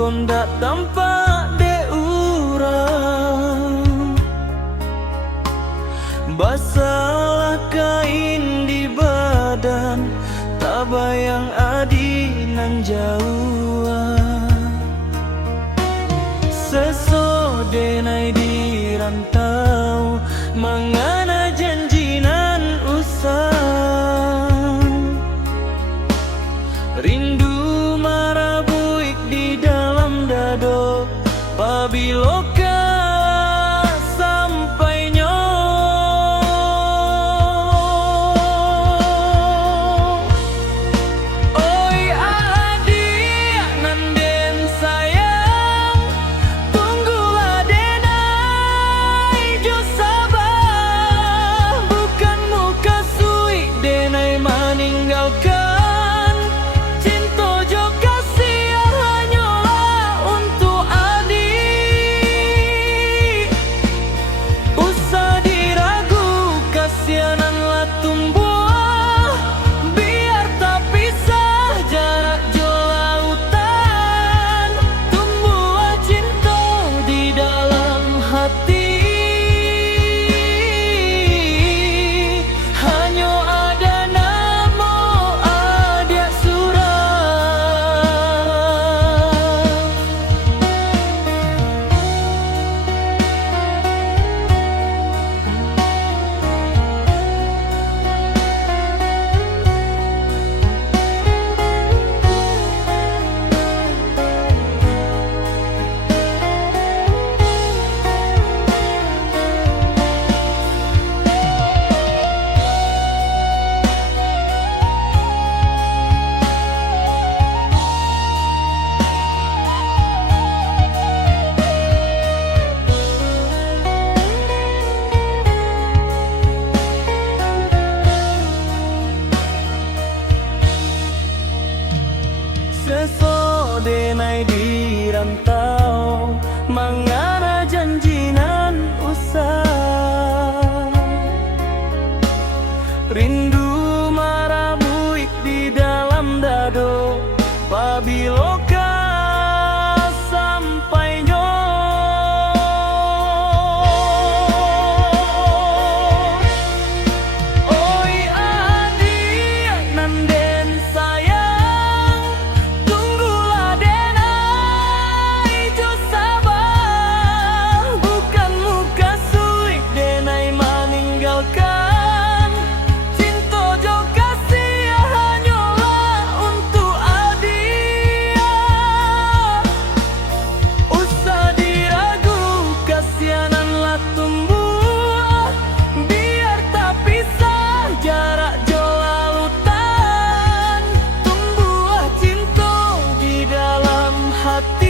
kondak tampak de urang. Basalah kain di badan, tak bayang adi nan jauh. Sesodenai di rantau, mangana janji nan usang. Rindu marabuik di dalam dado, pabiloka sampainya. Oi adik nan den sayang, tunggulah denai jo sabar. Bukan muka sui denai meninggalkan. Sesodenai di rantau, mangana janji nan usah. Rindu marabuik di dalam dado, pabiloka sampainya. Oi adik nan den sayang, tunggulah denai jo sabar. Bukan muka suik denai meninggalkan. Cinta jo kasih hanyalah untuk adia. Usah diragu kasihananlah tumbuh, biar tak pisah jarak jo lautan. Tumbuh cinta di dalam hati.